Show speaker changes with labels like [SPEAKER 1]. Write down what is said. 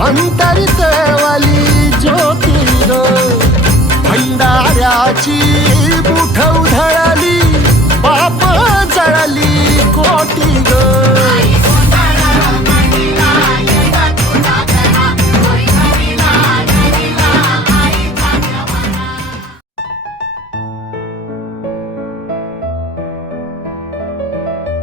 [SPEAKER 1] अंतरतेवली ज्योती ग भंडाऱ्याची